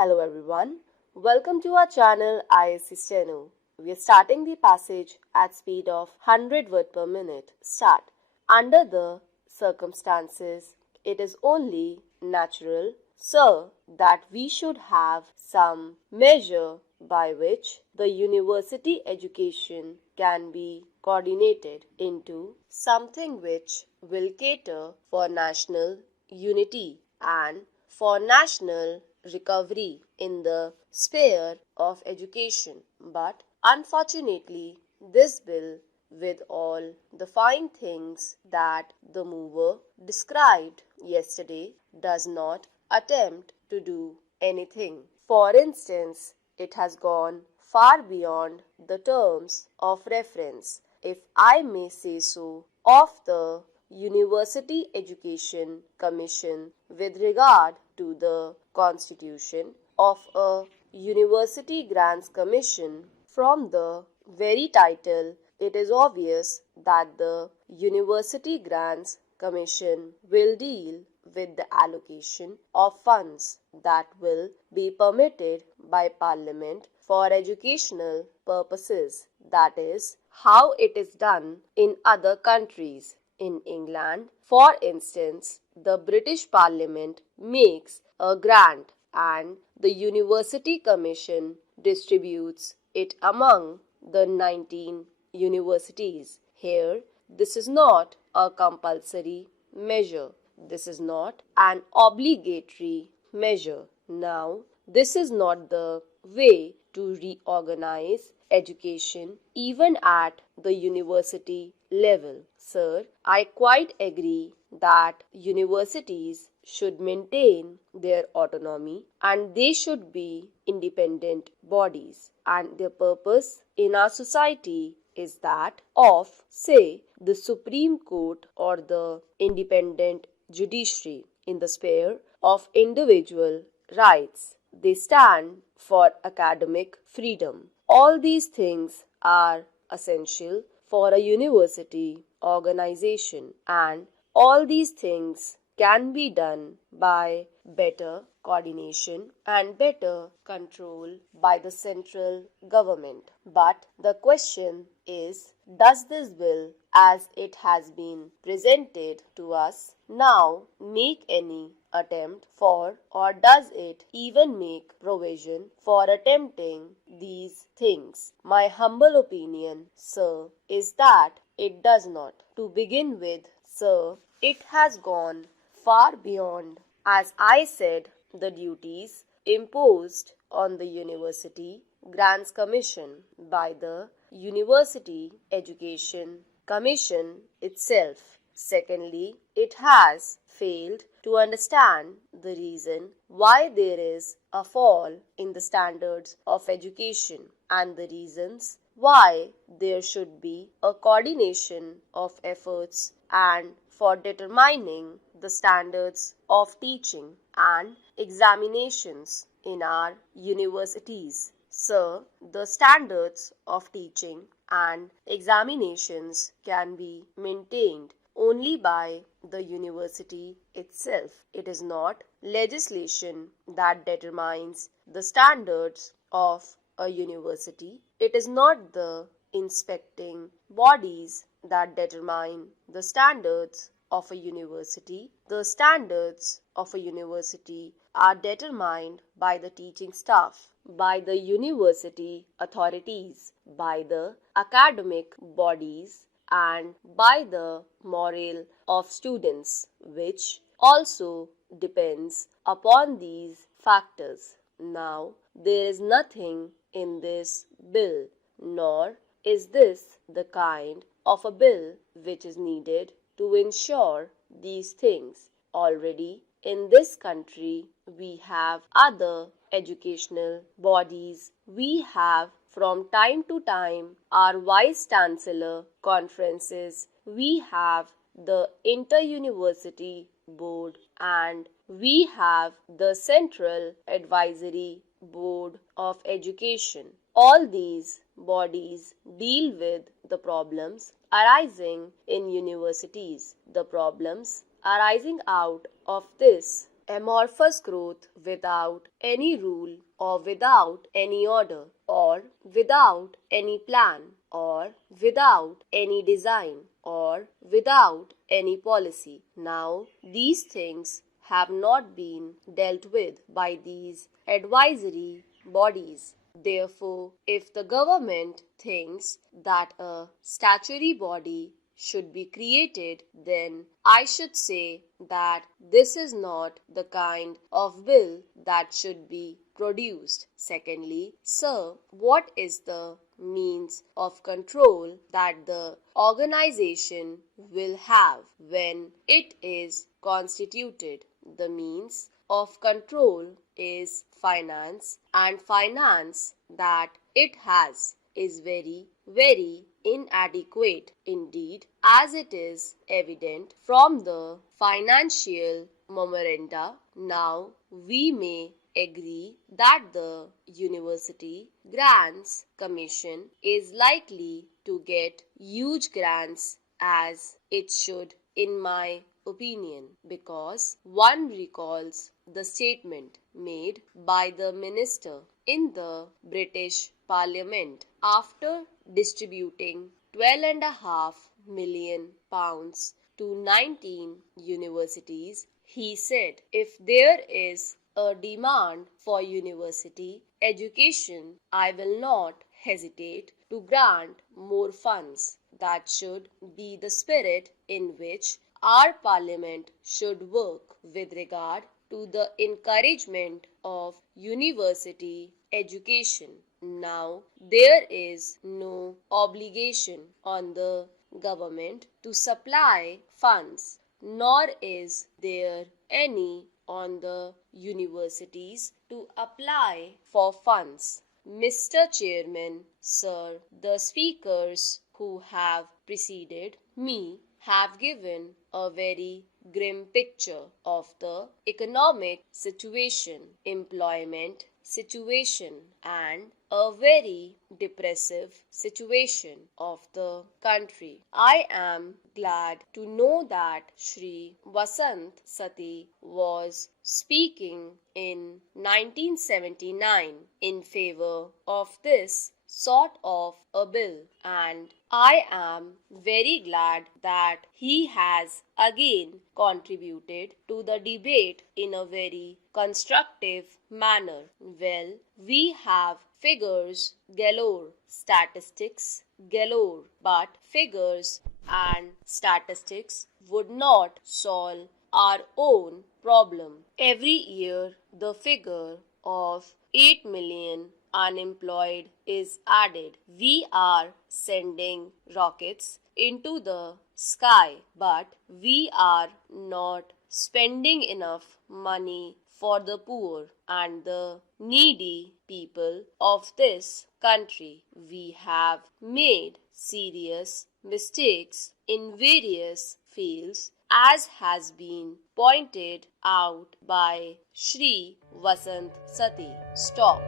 Hello everyone, welcome to our channel Isc Steno. We are starting the passage at speed of 100 words per minute. Start. Under the circumstances, it is only natural, sir, that we should have some measure by which the university education can be coordinated into something which will cater for national unity and for national recovery in the sphere of education. But unfortunately, this bill, with all the fine things that the mover described yesterday, does not attempt to do anything. For instance, it has gone far beyond the terms of reference, if I may say so, of the University Education Commission with regard to the constitution of a University Grants Commission. From the very title, it is obvious that the University Grants Commission will deal with the allocation of funds that will be permitted by Parliament for educational purposes. That is how it is done in other countries. In England, for instance, the British Parliament makes a grant and the University Commission distributes it among the 19 universities. Here, this is not a compulsory measure. This is not an obligatory measure. Now, this is not the way to reorganize education even at the university level. Sir, I quite agree that universities should maintain their autonomy and they should be independent bodies, and their purpose in our society is that of, say, the Supreme Court or the independent judiciary in the sphere of individual rights. They stand for academic freedom. All these things are essential for a university organization, and all these things can be done by better coordination and better control by the central government. But the question is, does this bill, as it has been presented to us now, make any attempt for, or does it even make provision for attempting these things? My humble opinion, sir, is that it does not. To begin with, sir, it has gone far beyond, as I said, the duties imposed on the University Grants Commission by the University Education Commission itself. Secondly, it has failed to understand the reason why there is a fall in the standards of education and the reasons why there should be a coordination of efforts and for determining the standards of teaching and examinations in our universities. Sir, the standards of teaching and examinations can be maintained only by the university itself. It is not legislation that determines the standards of a university. It is not the inspecting bodies that determine the standards of a university. The standards of a university are determined by the teaching staff, by the university authorities, by the academic bodies, and by the morale of students, which also depends upon these factors. Now, there is nothing in this bill, nor is this the kind of a bill which is needed to ensure these things. Already in this country, we have other educational bodies. We have from time to time our Vice Chancellor conferences. We have the Inter-University Board, and we have the Central Advisory Board of Education. All these bodies deal with the problems arising in universities. The problems arising out of this amorphous growth without any rule or without any order or without any plan or without any design or without any policy. Now, these things have not been dealt with by these advisory bodies. Therefore, if the government thinks that a statutory body should be created, then I should say that this is not the kind of bill that should be produced. Secondly, sir, what is the means of control that the organization will have when it is constituted? The means of control is finance, and finance that it has is very inadequate indeed, as it is evident from the financial memoranda. Now, we may agree that the University Grants Commission is likely to get huge grants, as it should, in my opinion, because one recalls the statement made by the minister in the British Parliament after distributing £12.5 million to 19 universities. He said, if there is a demand for university education, I will not hesitate to grant more funds. That should be the spirit in which our Parliament should work with regard to the encouragement of university education. Now, there is no obligation on the government to supply funds, nor is there any on the universities to apply for funds. Mr. Chairman, sir, the speakers who have preceded me have given a very grim picture of the economic situation, employment situation, and a very depressive situation of the country. I am glad to know that Shri Vasant Sati was speaking in 1979 in favor of this sort of a bill, and I am very glad that he has again contributed to the debate in a very constructive manner. Well, we have figures galore, statistics galore, but figures and statistics would not solve our own problem. Every year, the figure of 8 million unemployed is added. We are sending rockets into the sky, but we are not spending enough money for the poor and the needy people of this country. We have made serious mistakes in various fields, as has been pointed out by Shri Vasant Sati. Stop.